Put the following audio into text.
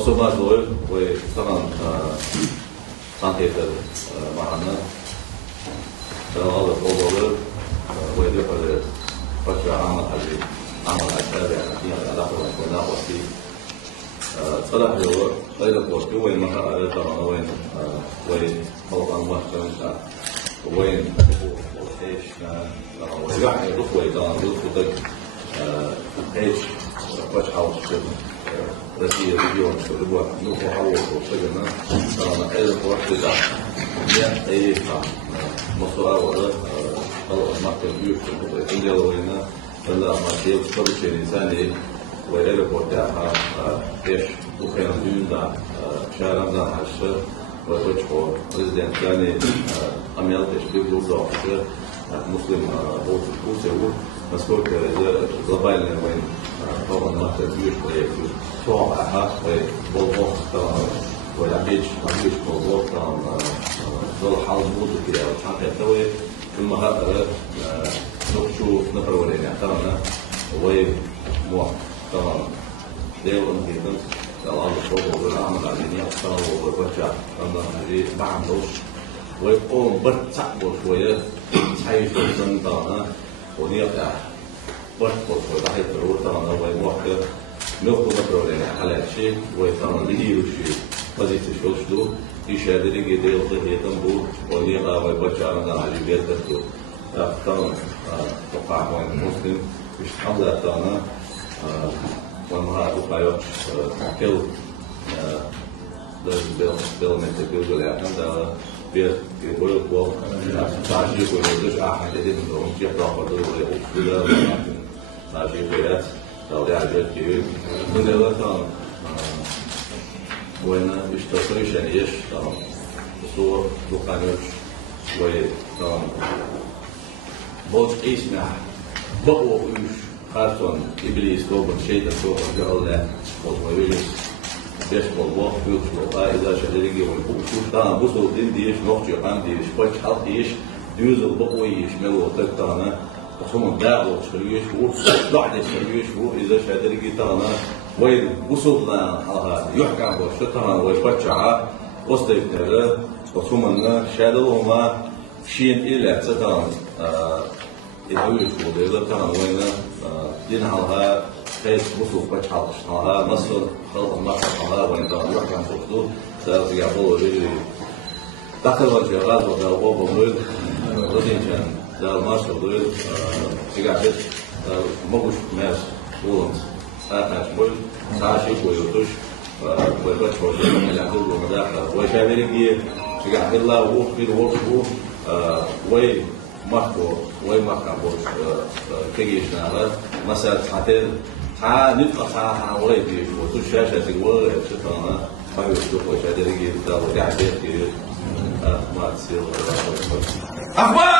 Osurlar dolayı ve sanan santiyetleri mahana Dağlı Bololu ve yukarı başka Ahmet Aşağı'da yani adamlar koyuna basi salah yolu sayıda korku ve makarada tamamı ve halkın başkanı ve bu eşna ve yani bu koydan bu da eş baş halkı Россия регион, что любой, ну, по-хорошему, особенно, это просто да, я и там, Мосуава, да, Мартин Юрьевич, это дело война, когда Матеев с поручением заняли в аэропорте, пеш, Украина, Дюнда, Шарамдан, Альшер, Ваточко, президент заняли, Амелтеш, Бигурдов, муслим, Болтик, Кусеву, насколько это глобальная война, طبعا Мартин Юрьевич, توقعها بالضغط والعبيد بالضغط ظل حال موت كده والحقيقة توي ثم هذا نشوف نفر ولا نعتبرنا ومو طبعا ده وانتظام الله الصوب والعمل على أكثر وبرجع أنا هذه بعملوش ويقوم برتعب شوية حيث سنتنا ونيقع برتعب شوية حيث روتنا ويوقع نقطة problemi halatçı ve tanrı yürüyüşü pozitif yolculuğu işaretleri gidiyordu yetim bu onu ve başarıdan aciliyet etti. Tanrı toprakların Müslüm İstanbul'da tanrı onlara ukayot kel belirmekte bilgilerden de bir boyut bu sadece koyulmuş ahmet edilmiş onun yaprağı ve okuyucular sadece koyat Dalga acayip gibi. Bu da tamam. Bueno, isto solution jest tam. So dokaniusz swoje tam. Boć isna. Bo już karton iblis kogo şeyde soğuk gölle. Bozmayız. Beş bol büyük bol. İza şeyleri gibi. Bu tamam bu soğudun diye nok yapan diye. Baş halk diye. Düzel bu iş melo taktana. وصوم داغ وشريش وضعد شريش وإذا شادر جيتانا وين وصلنا يحكى عن وشتها ويفتشها وستيفنر وصومنا شادرهما شين إلا ستان الأول فوضى تان وين دينها خيس وصل فتشها مصر خلق مصرها وين تان يحكى عن صوته سأرجع بول رجلي دخل وجه غاز وغاز وغاز وغاز daar master door sigaret moguć mes ulant saatnaš boy saši kojutuš ويبقى شوية من العدو ومداخل وشابيرجي sigaret الله هو في الوقت هو وي ماركو بوش تجيش نارا مثلا حتى نبقى ساعة ولدي وتوش شاشة تقول شتانا فايو شوف وشابيرجي ده وقاعد يحكي ما تصير أخبار